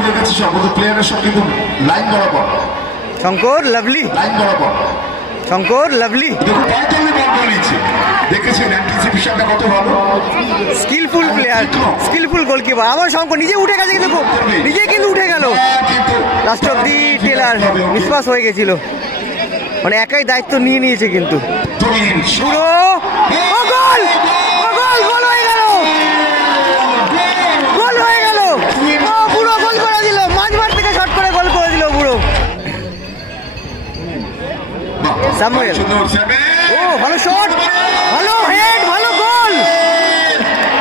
ভুলে গেছে সব, প্লেয়ারের সব কিন্তু লাইন বরাবর। শঙ্কর লাভলি, লাইন বরাবর শঙ্কর লাভলি। দেখুন পাইতলি বল করে নিচ্ছে, দেখেছেন অ্যান্টিসিপেশনটা কত ভালো, স্কিলফুল প্লেয়ার, স্কিলফুল গোলকিপার। আবার শঙ্কর নিজে উঠে গেছে, দেখো নিজে কিন্তু উঠে গেল। লাস্ট অব দি টেলার নিষ্পাস হয়ে গেছিল, মানে একাই দায়িত্ব নিয়ে নিয়েছে কিন্তু পুরো। গোল গোল গোল হয়ে গেল, গোল হয়ে গেল, পুরো গোল করে দিল, মাঝমাঠ থেকে শট করে গোল করে দিল পুরো সামুয়েল। ও ভালো শট, ভালো হেড, ভালো গোল,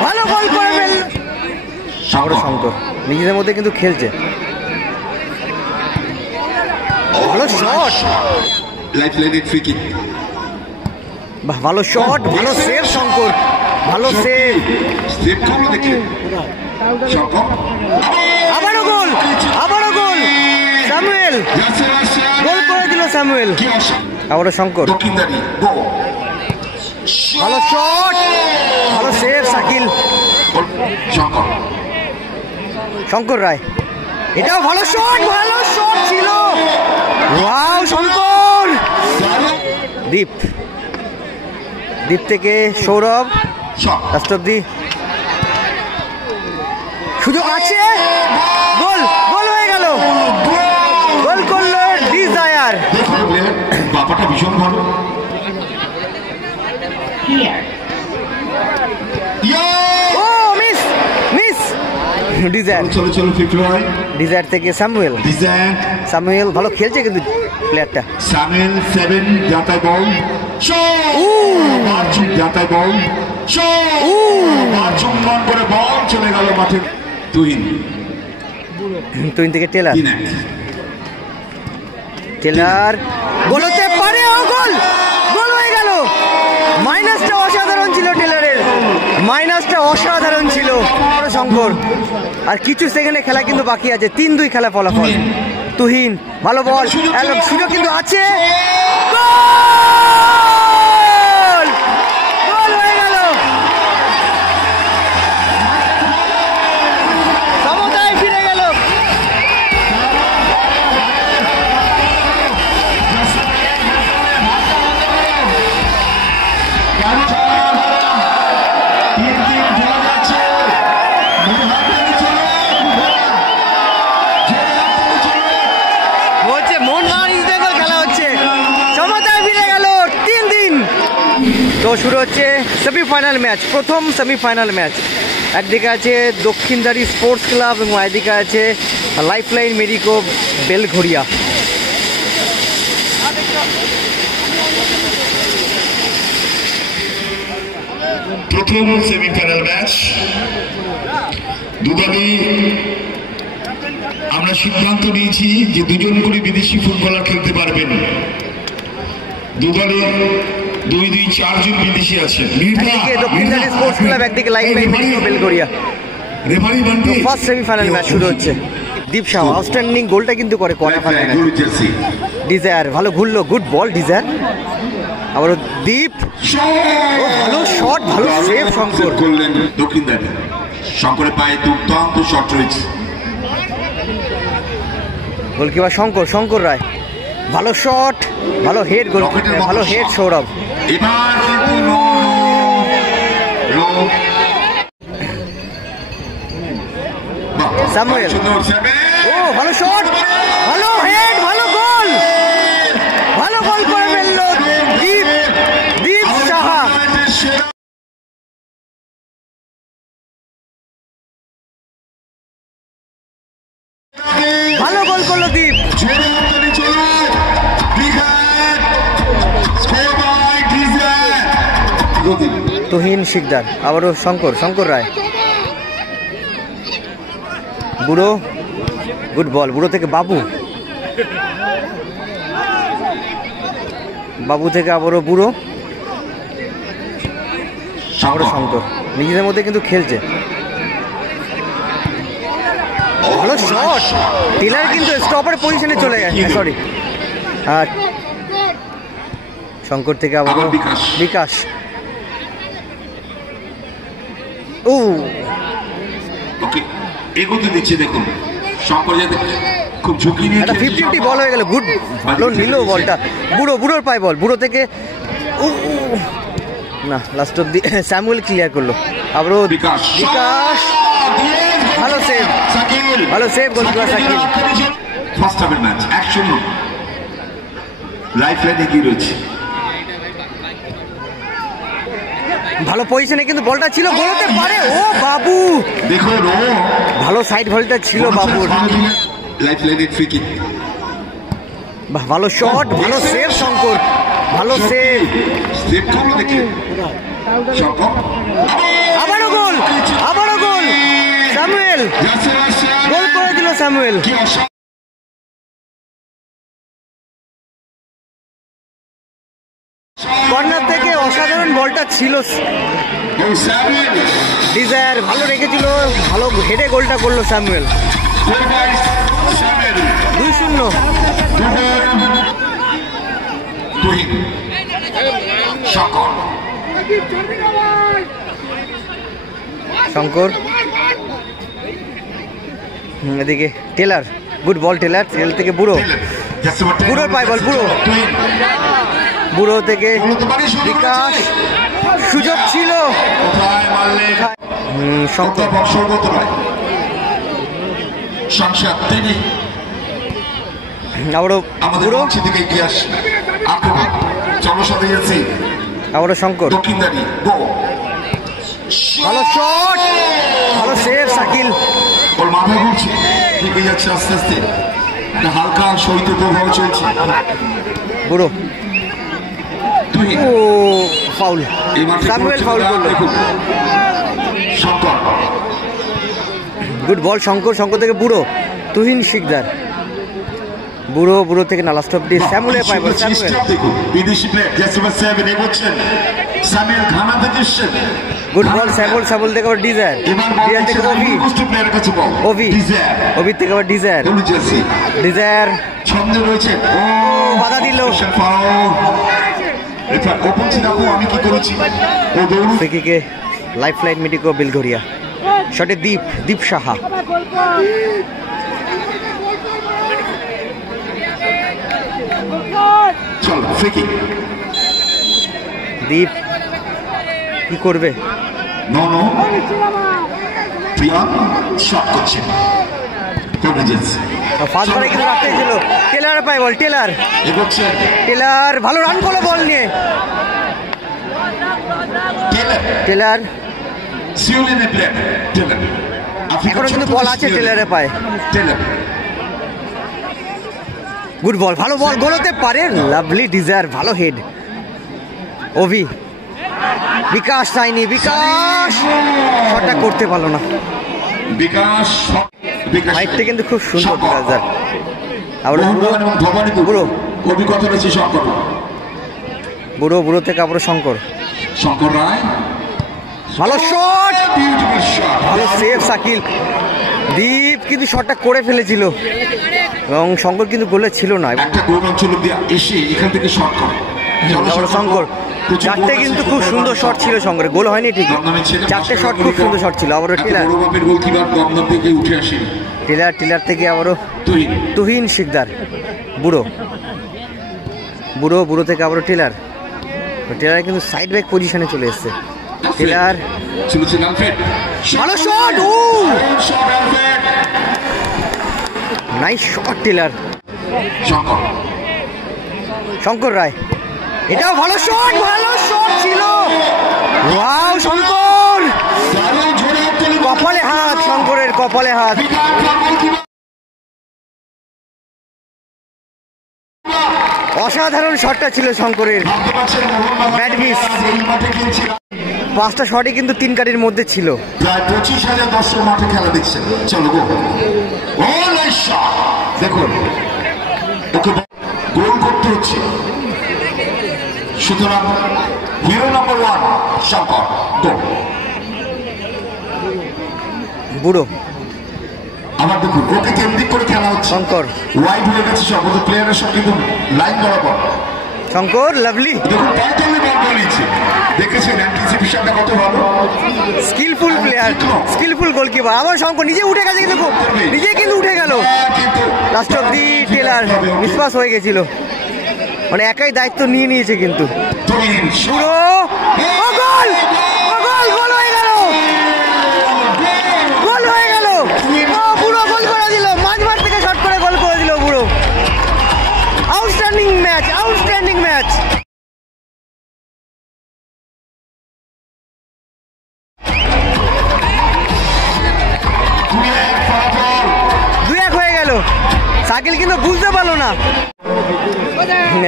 ভালো গোল করে ফেল শঙ্কর। নিজেদের মধ্যে কিন্তু খেলছে, ভালো শট, ভালো শট, ভালো সেভ শঙ্কর, ভালো সেভ। আবারও গোল, আবারও গোল, সামুয়েল গোল করে দিল সামুয়েল। আবারও শঙ্কর, ভালো শট, ভালো সেভ শাকিল। শঙ্কর রায়, এটাও ভালো শট, ভালো শট ছিল। ওয়াও শঙ্কর। দীপ, দীপ থেকে সৌরভ, লাস্ট অব দি সুযোগ আছে, গোল, গোল হয়ে গেল, গোল করলো ডিজায়ার। বাপাটা ভীষণ ভালো। ও মিস, মিস ডিজায়ার, চলো চলো ফিফটি ডিজায়ার থেকে সামুয়েল। সামুয়েল ভালো খেলছে কিন্তু প্লেয়ারটা। সামুয়েল 7 যাতায় বল, যাতায় বল, চুম্বন করে বল চলে গেল মাঠে। তুহিন, তুহিন থেকে টেলার, টেলার গোল হতে পারে, ও গোল, গোল হয়ে গেল। মাইনাসটা অসাধারণ ছিল টেলারের, মাইনাসটা অসাধারণ ছিল শঙ্কর। আর কিছু সেকেন্ডে খেলা কিন্তু বাকি আছে, 3-2 খেলা ফলাফল। তুহিন ভালো বল, সুযোগ কিন্তু আছে, গোল, গোল হয়ে গেল। সমতায় ফিরে গেল। তো শুরু হচ্ছে সেমিফাইনাল ম্যাচ, প্রথম সেমিফাইনাল ম্যাচ। একদিকে আছে দক্ষিণদারি স্পোর্টস ক্লাব এবং একদিকে আছে লাইফলাইন মেডিকো বেলঘড়িয়া। প্রথম সেমিফাইনাল ম্যাচ, দুদলই আমরা সিদ্ধান্ত নিয়েছি যে দুজন করে বিদেশি ফুটবলার খেলতে পারবেন। দুদলে 2-4 জন বিদেশি আছে। দক্ষিণদারি স্পোর্টস ক্লাব একদিকে lifeline medico Belgharia. First semifinal match শুরু হচ্ছে। দীপ শাহ আউটস্ট্যান্ডিং গোলটা কিন্তু করে কোয়ার্টার ফাইনালে। ডিজায়ার ভালো ঘুরলো, গুড বল ডিজায়ার। আবার দীপ, ও ভালো শট, ভালো সেভ শঙ্কর করলেন দক্ষিণদারি। শঙ্করের পায়ে দুর্দান্ত শট রয়েছে। গোলকিপার শঙ্কর, শঙ্কর রায় ভালো শট, ভালো হেড, গোল ভালো হেড সৌরভ। সামুয়েল, ও ভালো শট, ভালো হেড, ভালো গোল, ভালো গোল করে ফেললো দীপ, দীপ সাহা। ভালো গোল করলো দীপ। তুহিন শিকদার, আবারও শঙ্কর, শঙ্কর রায়। বুড়ো, গুড বল, বুড়ো থেকে বাবু, বাবু থেকে আবারও বুড়ো, আবারও শঙ্কর। নিজেদের মধ্যে কিন্তু খেলছে, ভালো শট। টেলার কিন্তু স্টপার পজিশনে চলে গেছে, সরি। আর শঙ্কর থেকে আবারও বিকাশ, ও এগোতে দিচ্ছে, দেখুন শঙ্কর যাতে খুব ঝুঁকি নিয়ে একটা 50-50 বল হয়ে গেল। গুড, ভালো নিল বলটা। বুড়োর পায় বল, বুড়ো থেকে না, last of the Samuel clear করলো। আবারও বিকাশ, ভালো সেভ, ভালো সেভ গোলকিপার শাকিল। ফার্স্ট হাফের ম্যাচ 1-0, লাইফ লাইনে কি রয়েছে। ভালো পজিশনে কিন্তু বলটা ছিল, গোলতে পারে। ও বাবু, দেখো ভালো সাইড ভলটা ছিল বাবুর। লাইফ লাইনে ফ্রি কিক, ভালো শট, ভালো সেভ শঙ্কর, ভালো সেভ। সেভ করলো দেখে শঙ্কর, আবারও গোল, আবারও গোল। স্যামুয়েল গোল করে দিল, স্যামুয়েল। কর্নার থেকে অসাধারণ বলটা ছিল। ডিজায়ার ভালো রেখেছিল, ভালো হেডে গোলটা করলো স্যামুয়েল। 2-0। শঙ্কর, এদিকে Taylor, good ball Taylor. Taylor থেকে বুড়োর পায় বল, বুড়ো থেকে বিকাশ, সুযোগ ছিল। আবারও শঙ্কর, ভালো শট, ভালো সেভ শাকিল। ওর মাথা ঘুরছে, ঢুকে যাচ্ছে আস্তে আস্তে, হালকা শৈত্য প্রভাব চলছে। বুড়ো, ও ফাউল, স্যামুয়েল ফাউল করলো। গুড বল শঙ্কর থেকে বুড়ো, তুহিন শিকদার। বুড়ো থেকে না, লাস্ট অফ দি স্যামুয়েল পায় বল। বিদেশি প্লেয়ার জাসিমা 7 এগোচ্ছেন, সামিল ঘানা থেকে এসেছেন। গুড বল স্যামুয়েল থেকে আবার ডিজায়ার, ডিজায়ার থেকে ওভি থেকে আবার ডিজায়ার ছন্দে রয়েছে। ও বাধা দিল। আমি কি করেছি, ফ্রিকিকে লাইফ লাইন মেডিকো বেলঘরিয়া। শটে দীপ সাহা। চল ফ্রিকিক, দীপ কি করবে? প্রিয়ান শট করছেন, ফাস্ট বলে কিন্তু রাখতে ছিল। টেলার পায় বল, টেলার ভালো রান করলো বল নিয়ে। টেলার এখনো কিন্তু বল আছে, টেলারে পায়। গুড বল, ভালো বল, গোলতে পারে। লাভলি ডিজায়ার, ভালো হেড। ওভি, বিকাশ চাইনি, বিকাশ শটটা করতে পারলো না। ফাইটটা কিন্তু খুব সুন্দর ডিজায়ার। আবার বুড়ো থেকে আবার শঙ্কর রায়, ভালো শট, ভালো সেভ শাকিল। দীপ কিন্তু শটটা করে ফেলেছিল এবং শঙ্কর কিন্তু গোলে ছিল না। একটা গোল অঞ্চল দিয়ে এসে এখান থেকে শট করে শঙ্কর, চারটে কিন্তু খুব সুন্দর শট ছিল শঙ্করের, গোল হয়নি ঠিক, চারটে শট খুব সুন্দর শট ছিল। আবারও টেলার থেকে আবারও তুহিন শিকদার। বুড়ো থেকে আবারও টেলার কিন্তু সাইড ব্যাক পজিশনে চলে এসছে। টেলার ভালো shot, nice shot Taylor. Shankar Roy, এটাও ভালো শট, ছিল। ওয়াও শঙ্কর, কপালে হাত, শঙ্করের কপালে হাত। অসাধারণ শটটা ছিল শঙ্করের, ব্যাট মিস। 5টা শটই কিন্তু 3 কাটির মধ্যে ছিল। প্রায় 25,000 দর্শক মাঠে খেলা দেখছেন। চলো গো, দেখুন ওকে গোল করতে হচ্ছে, সুতরাং হিরো নাম্বার 1 শঙ্কর। বুড়ো, আবার দেখুন ওকে কেন্দ্রিক করে খেলা হচ্ছে। শঙ্কর ওয়াইড হয়ে গেছে, সব প্লেয়ারের সব কিন্তু লাইন বরাবর। শঙ্কর লাভলি, দেখুন পয়তাল্লিশ বল বলিছে, দেখেছেন অ্যান্টিসিপেশনটা কত ভালো, স্কিলফুল প্লেয়ার, স্কিলফুল গোলকিপার। আবার শঙ্কর নিজে উঠে গেছে, কিন্তু নিজে কিন্তু উঠে গেল কিন্তু লাস্ট অব দি টেলার মিসপাস হয়ে গেছিল, মানে একাই দায়িত্ব নিয়ে নিয়েছে কিন্তু তুহিন পুরো গোল গোল গোল হয়ে গেল, গোল হয়ে গেল, পুরো গোল করে দিল, মাঝমাঠ থেকে শট করে গোল করে দিল পুরো। Outstanding match, outstanding match. Sakil কিন্তু বুঝতে পারলো না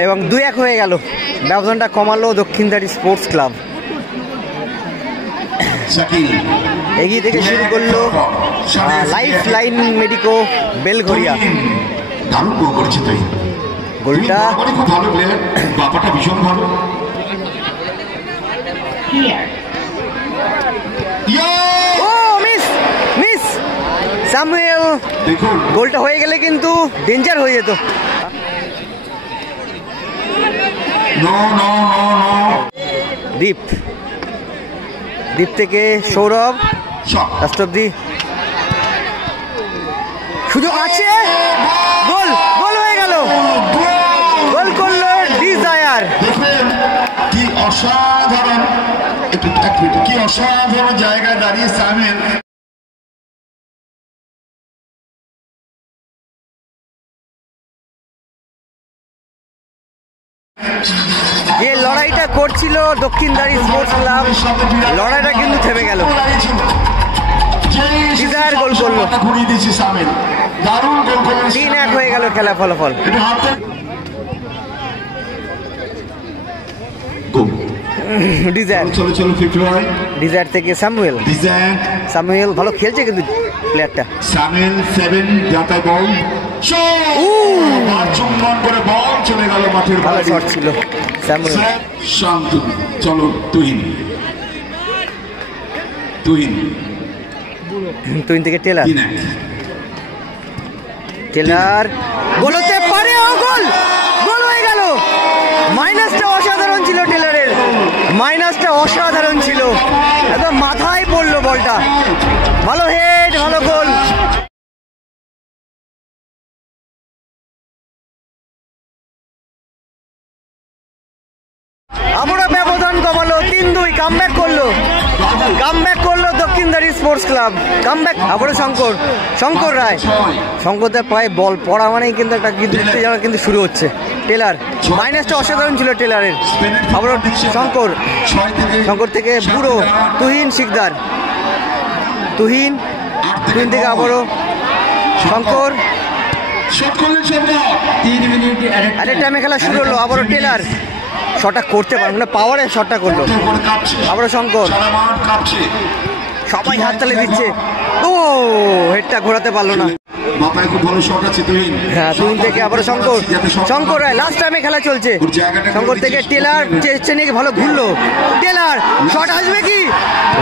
এবং 2-1 হয়ে গেল। ব্যবধানটা কমালো দক্ষিণধারী স্পোর্টস ক্লাব। এগিয়ে থেকে শুরু করলো লাইফ লাইন মেডিকো বেলঘরিয়া। দারুণ গোল করেছে তুই, গোলটা খুব ভালো প্লেয়ার, বাপাটা ভীষণ ভালো। ও মিস মিস স্যামুয়েল, দেখুন গোলটা হয়ে গেলে কিন্তু ডেঞ্জার হয়ে যেত। দীপ, দীপ থেকে সৌরভ, লাস্ট অব দি সুযোগ আছে, গোল গোল হয়ে গেল, গোল করলো ডিজায়ার। কি অসাধারণ, কি অসাধারণ জায়গায় দাঁড়িয়ে স্যামুয়েল যে লড়াইটা করছিল দক্ষিণধারী স্পোর্টস ক্লাব, লড়াইটা কিন্তু থেমে গেল। ডিজায়ার গোল করলো, 3-1 হয়ে গেল খেলা ফলাফল। ডিজায়ার, ডিজায়ার থেকে স্যামুয়েল, স্যামুয়েল ভালো খেলছে কিন্তু প্লেয়ারটা। স্যামুয়েল 7 যাতায় বল চুম্বন করে বল চলে গেল মাঠের ভালো বাইরে। শট ছিল স্যামুয়েল। শান্ত, চলো তুহিন, তুহিন তুহিন থেকে টেলার, টেলার গোল হতে পারে, ও গোল, গোল হয়ে গেল। মাইনাসটা অসাধারণ ছিল টেলারের, মাইনাসটা অসাধারণ ছিল, একদম মাথায় পড়লো বলটা, ভালো হেড, ভালো গোল। আবারও ব্যবধান কমালো, 3-2, কামব্যাক করলো, কামব্যাক করলো দক্ষিণধারী স্পোর্টস ক্লাব, কামব্যাক। আবারও শঙ্কর, শঙ্কর রায়, শঙ্করদের পায়ে বল পড়া মানেই কিন্তু একটা উঠতে যাওয়া কিন্তু শুরু হচ্ছে। টেলার, মাইনাসটা অসাধারণ ছিল টেলারের। আবারও শঙ্কর, শঙ্কর থেকে বুড়ো তুহিন শিকদার, তুহিন, তুহিন থেকে আবারও শঙ্কর। 3 মিনিট আরেক টাইমে খেলা শুরু হলো, আবারও টেলার শটটা করতে পারবে না, পাওয়ারে শটটা করলো। আবারও শঙ্কর, সবাই হাততালি দিচ্ছে, ও হেডটা ঘোরাতে পারলো না। বাপায় খুব ভালো শট আছে তুহিন। হ্যাঁ, তুহিন থেকে আবারও শঙ্কর, শঙ্কর রায়, লাস্ট টাইমে খেলা চলছে। শঙ্কর থেকে টেলার চেষ্টা নিয়ে ভালো ঘুরলো, টেলার শট আসবে কি,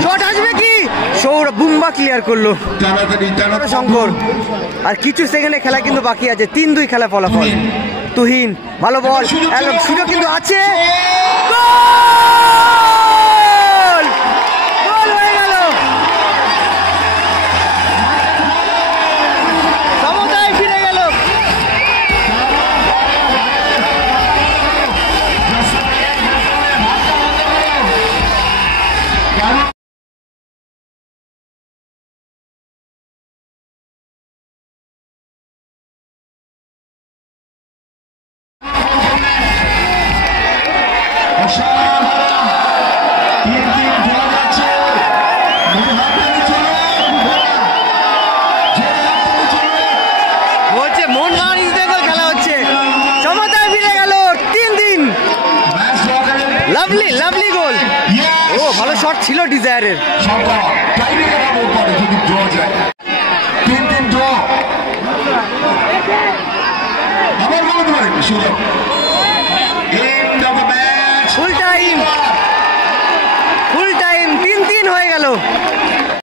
শট আসবে কি, সৌরভ বুম্বা ক্লিয়ার করলো। শঙ্কর, আর কিছু সেকেন্ডে খেলা কিন্তু বাকি আছে, 3-2 খেলা ফলাফল। তুহিন ভালো বল, সুযোগ কিন্তু আছে, গোল, গোল হয়ে গেল। সমতায় ফিরে গেল। লাভলি, লাভলি গোল। ও ভালো শট ছিল ডিজায়ারের। আবার